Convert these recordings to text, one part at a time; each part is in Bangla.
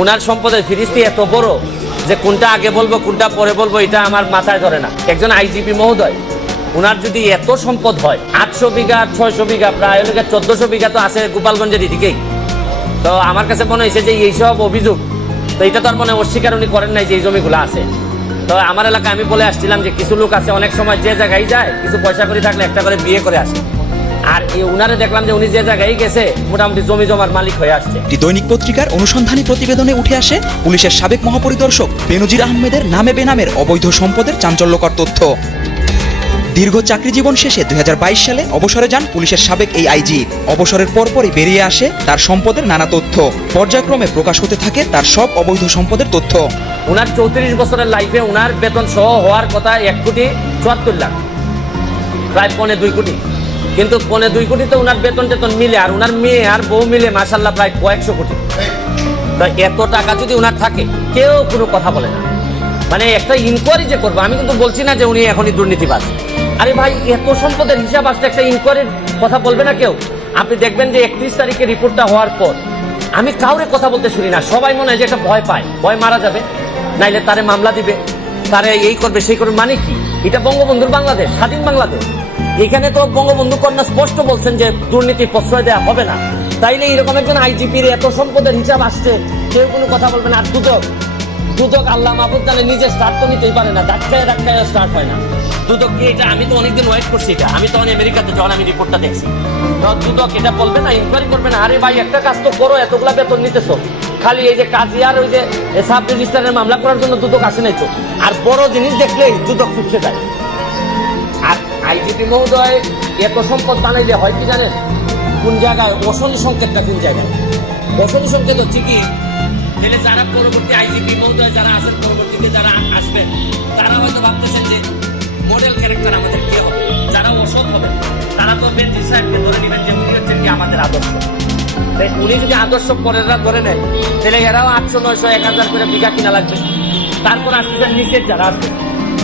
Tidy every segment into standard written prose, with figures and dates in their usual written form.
ওনার সম্পদের ফিরিস্তি এত বড় যে কোনটা আগে বলবো কোনটা পরে বলবো এটা আমার মাথায় ধরে না। একজন আইজিপি মহোদয়, ওনার যদি এত সম্পদ হয়, 800 বিঘা 600 বিঘা প্রায় 1400 বিঘা তো আছে গোপালগঞ্জের দিকেই, তো আমার কাছে মনে হয়েছে যে এইসব অভিযোগ তো এটা তো আর মনে অস্বীকার উনি করেন নাই যে এই জমিগুলো আছে। তো আমার এলাকায় আমি বলে আসছিলাম যে কিছু লোক আছে অনেক সময় যে জায়গায় যায় কিছু পয়সা করে থাকলে একটা করে বিয়ে করে আসে, আর উনারে দেখলাম যে উনি যে জায়গায় গেছে মোটামুটি জমি জমার মালিক হয়ে আসছে। দৈনিক পত্রিকার অনুসন্ধানী প্রতিবেদনে উঠে আসে পুলিশের সাবেক মহাপরিদর্শক বেনজির আহমেদের নামে বেনামের অবৈধ সম্পদের চাঞ্চল্যকর তথ্য। দীর্ঘ চাকরি জীবন শেষে 2022 সালে অবসরে যান পুলিশের সাবেক এই আইজি। অবসরের পরপরই বেরিয়ে আসে তার সম্পদের নানা তথ্য। পর্যায়ক্রমে প্রকাশ হতে থাকে তার সব অবৈধ সম্পদের তথ্য। ওনার 34 বছরের লাইফে ওনার বেতন সহ হওয়ার কথা 1,74,00,000, প্রায় 1.25 কোটি, কিন্তু 1.25 কোটি তো ওনার বেতন টেতন মিলে আর ওনার মেয়ে আর বউ মিলে মাশাল্লাহ প্রায় কয়েকশো কোটি। তো এত টাকা যদি ওনার থাকে কেউ কোনো কথা বলে না, মানে একটা ইনকোয়ারি যে করবো, আমি কিন্তু বলছি না যে উনি এখনই দুর্নীতিবাজ। আরে ভাই, এত সম্পদের হিসাব আসলে একটা ইনকোয়ারির কথা বলবে না কেউ? আপনি দেখবেন যে 31 তারিখে রিপোর্টটা হওয়ার পর আমি কাউরে কথা বলতে শুনি না, সবাই মনে হয় যে একটা ভয় পায়, ভয় মারা যাবে, নাইলে তারে মামলা দিবে, তারে এই করবে সেই করবে। মানে কি, এটা বঙ্গবন্ধুর বাংলাদেশ, স্বাধীন বাংলাদেশ। এখানে তো বঙ্গবন্ধু কন্যা স্পষ্ট বলছেন যে দুর্নীতির প্রশ্রয় দেওয়া হবে না, তাইলে এরকম একজন আইজিপির এত সম্পদের হিসাব আসছে কেউ কোনো কথা বলবে না। আর দুদক আল্লাহ মাহফুজ জানে নিজে স্টার্ট তো নিতেই পারে না, ধাক্কায় স্টার্ট হয় না। দুদক কি এটা? আমি তো অনেকদিন ওয়েট করছি, এটা আমি তখন আমেরিকাতে যখন আমি রিপোর্টটা দেখছি, দুদক এটা বলবে না, ইনকোয়ারি করবে না? আরে ভাই, একটা কাজ তো করো, এতগুলা বেতন নিতেছো, খালি এই যে কাজী আর ওই যে সাব রেজিস্ট্রারের মামলা করার জন্য দুদক আসে নাই তো। আর বড় জিনিস দেখলেই দুদক চুপসে যায়। আর আইজিপি মহোদয় এত সম্পদ বানাইলে হয় কি জানেন কোন জায়গায়? অশনি সংকেতটা কোন জায়গায়? অশনি সংকেত হচ্ছে কি, তাহলে যারা পরবর্তী আইজিপি মহোদয় যারা আছেন, পরবর্তীতে যারা আসবেন, তারা হয়তো ভাবতেছেন যে মডেল ক্যারেক্টার আমাদের কি হবে, যারা অসৎ হবে তারা তো বেনজির সাহেবকে ধরে নেবেন যে উনি হচ্ছেন কি আমাদের আদর্শ। তাই উনি যদি আদর্শ পরেরা ধরে নেয় তাহলে এরাও 800, 900, 1000 করে বিঘা কিনা লাগবে। তারপর আসছে নিচের যারা আছে,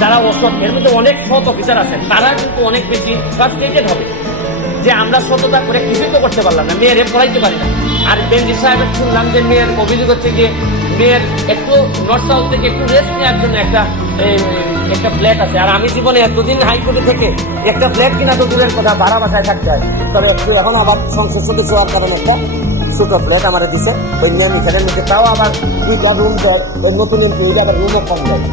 যারা অসৎ, এর মধ্যে অনেক সৎ অফিসার আছেন, তারা কিন্তু অনেক বেশি ফ্রাস্ট্রেটেড হবে যে আমরা সততা করে কিছুই তো করতে পারলাম না, মেয়েরে পড়াইতে পারি না। আর বেনজির সাহেবের শুনলাম যে মেয়ের অভিযোগ হচ্ছে যে মেয়ের একটু নর্থ সাউথ থেকে একটু রেস্ট নেওয়ার জন্য একটা ফ্ল্যাট আছে। আর আমি জীবনে এতদিন হাইকোর্টে থেকে একটা ফ্ল্যাট কিনা তো দূরের কথা, ভাড়া বাসায় থাকতে হয়। তবে এখন আবার সংসদ সদস্য হওয়ার কারণে একটা ছোট ফ্ল্যাট আমার দিচ্ছে ওই মেয়ে মিশনের মধ্যে, তাও আবার 2টা রুম দেয়, ওই নতুন এমপি আবার রুমও কম দেয়।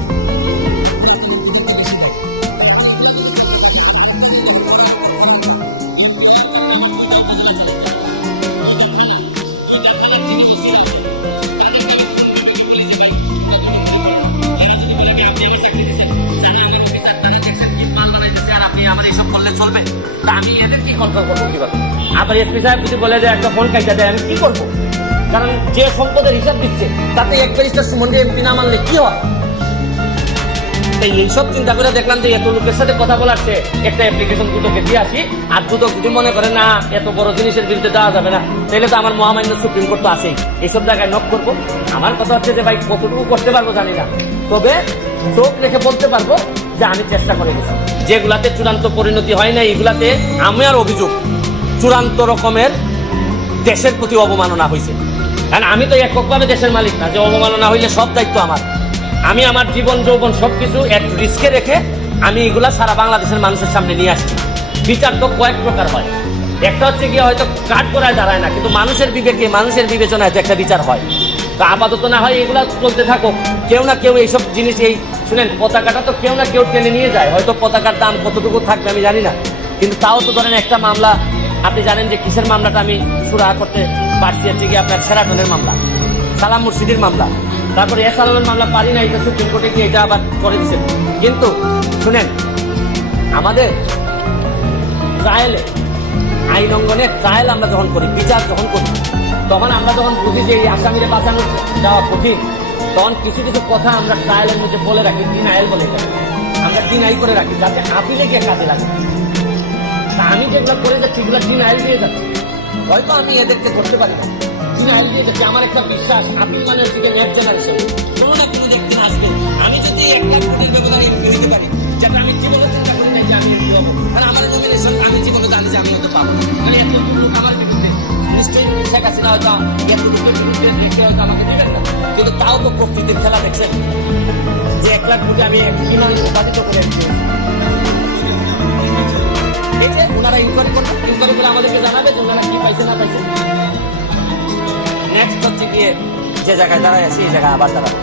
আমি এদের কি কন্ট্রোল করবো কিভাবে? আবার এসপি সাহেব যদি বলে যে একটা ফোন কাইটা দেয়, আমি কি করবো? কারণ যে সম্পদের হিসাব দিচ্ছে তাতে এক ব্যারিস্টার সুমন এমপি না মানলে কি হয়? এইসব চিন্তা করে দেখলাম যে এত লোকের সাথে কথা বলার চেয়ে একটা অ্যাপ্লিকেশন দুদকে দিয়ে আসি। আর দুদক যদি মনে করে না এত বড় জিনিসের বিরুদ্ধে দেওয়া যাবে না, তাহলে তো আমার মহামান্য সুপ্রিম কোর্ট তো আছেই, এইসব জায়গায় নক করবো। আমার কথা হচ্ছে যে ভাই কতটুকু করতে পারবো জানি না, তবে চোখ রেখে বলতে পারবো যে আমি চেষ্টা করে গেছি। যেগুলাতে চূড়ান্ত পরিণতি হয় না, এগুলাতে আমার অভিযোগ চূড়ান্ত রকমের দেশের প্রতি অবমাননা হয়েছে। কারণ আমি তো এককভাবে দেশের মালিক না যে অবমাননা হইলে সব দায়িত্ব আমার। আমি আমার জীবন যৌবন সবকিছু এক রিস্কে রেখে আমি এগুলা সারা বাংলাদেশের মানুষের সামনে নিয়ে আসছি। বিচার তো কয়েক প্রকার হয়, একটা হচ্ছে গিয়ে হয়তো কাঠ করায় দাঁড়ায় না, কিন্তু মানুষের বিবেকে মানুষের বিবেচনায় তো একটা বিচার হয়। তো আপাতত না হয় এগুলা চলতে থাকুক, কেউ না কেউ এইসব জিনিস, এই শুনেন পতাকাটা তো কেউ না কেউ টেনে নিয়ে যায়, হয়তো পতাকার দাম কতটুকু থাকবে আমি জানি না, কিন্তু তাও তো ধরেন একটা মামলা, আপনি জানেন যে কিসের মামলাটা আমি সুরাহা করতে পারছি, হচ্ছে গিয়ে আপনার সেরাটনের মামলা, সালাম মুর্শিদির মামলা, তারপরে এস আলমের মামলা পারি না, এটা সুপ্রিম কোর্টে গিয়ে এটা আবার করে দিচ্ছেন। কিন্তু শুনেন, আমাদের ট্রায়ালে, আইন অঙ্গনে ট্রায়াল আমরা যখন করি, বিচার যখন করি, তখন আমরা যখন বুঝি যে এই আসামিরে বাঁচানো যাওয়া কঠিন, তখন কিছু কিছু কথা আমরা ট্রায়ালের মধ্যে বলে রাখি, ডিনায়াল বলে এটা আমরা ডিনাই করে রাখি, যাতে আপিলে গিয়ে কাজে লাগে। তা আমি যেগুলো করে যাচ্ছি এগুলো ডিনায়াল দিয়ে যাচ্ছি, হয়তো আমি এদেরকে করতে পারি না, ডিনায়াল দিয়ে যাচ্ছি। আমার একটা বিশ্বাস, আপিল মানে হচ্ছে নেক্সট জেনারেশন, কোনো না কোনো দেখতেন আসবে। আমি যদি একটা কোটির ব্যবধানে এমপি হইতে পারি, যেটা আমি জীবনে চিন্তা করি নাই যে আমি এমপি হবো, আর আমার নমিনেশন আমি জীবনে জানি যে আমি হয়তো পাবো, মানে এত লোক আমার বিরুদ্ধে, নিশ্চয়ই শেখ হাসিনা হয়তো এত লোকের বিরুদ্ধে দেখে হয়তো আমাকে দেবেন না। কত প্রকৃতির খেলা দেখছেন যে 1 লাখ কোটি আমি কিভাবে উৎপাদিত করে আনছি। এই যে ওনারা ইনকোয়ারি করবে, ইনকোয়ারি করে আমাদেরকে জানাবে যে ওনারা কি পাইছে না পাইছে। নেক্সট হচ্ছে গিয়ে যে জায়গায় দাঁড়ায় আছে এই জায়গায় আবার দাঁড়াবে।